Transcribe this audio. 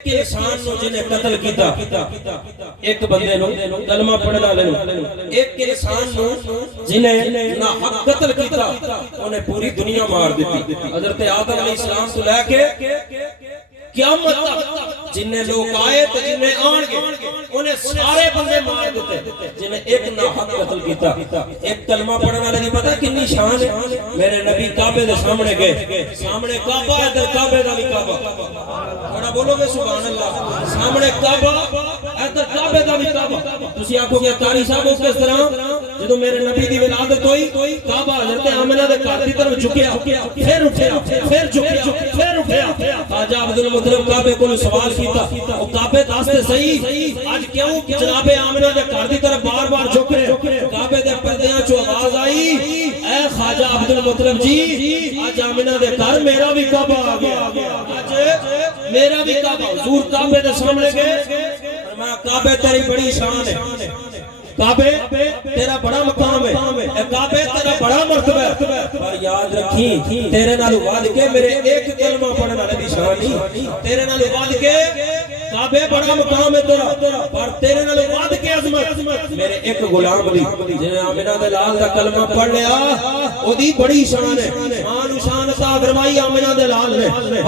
کہ انسان نو جنہیں قتل کیتا ایک بندے نو کلمہ پڑھن والے نو ایک انسان نو جنہیں نا حق قتل کیتا انہیں پوری دنیا مار دیتی حضرت آدم علیہ السلام تو لے کے قیامت تک جنہیں لوگ آئے تو جنہیں آن گے انہیں سارے بندے مار دیتے جنہیں ایک نا حق قتل کیتا ایک کلمہ پڑھن والے نہیں پتا کتنی شان ہے میرے نبی کعبے دے سامنے گئے سامنے کعبہ ہے ادھر کعبے دا بھی کعبہ بڑا بولو گے سبحان اللہ سامنے کعبہ ادھر کعبے دا بھی کعبہ تسی آکھو گے قاری صاحب اس کس طرح جدوں میرے نبی دی ولادت ہوئی کعبہ حضرت آمنہ دے گھر دی طرف جھکیا پھر اٹھیا پھر جھکیا پھر اٹھیا خواجہ عبد المطلب کعبے کو سوال کیتا او کعبے واسطے صحیح اج کیوں جناب آمنہ دے گھر دی طرف بار بار جھک رہے کعبے دے پردیاں چوں آواز آئی اے خواجہ عبد المطلب جی اج آمنہ دے گھر میرا بھی کعبہ آ گیا اج میرا بھی کعبہ حضور کعبے دے سامنے گئے فرمایا کعبے تیری بڑی شان ہے کعبے تیرا بڑا مقام ہے اے کعبے تیرا بڑا مرتبہ ہے پر یاد رکھی تیرے نال وعد کے میرے ایک کلمہ پڑھنے والے دی شان نہیں تیرے نال وعد کے کعبے بڑا مقام ہے تیرا پر تیرے نال وعد کے عظمت میرے ایک غلام دی جنہیں آمنہ دے لال دا کلمہ پڑھ لیا او دی بڑی شان ہے شان عطا فرمائی آمنہ دے لال نے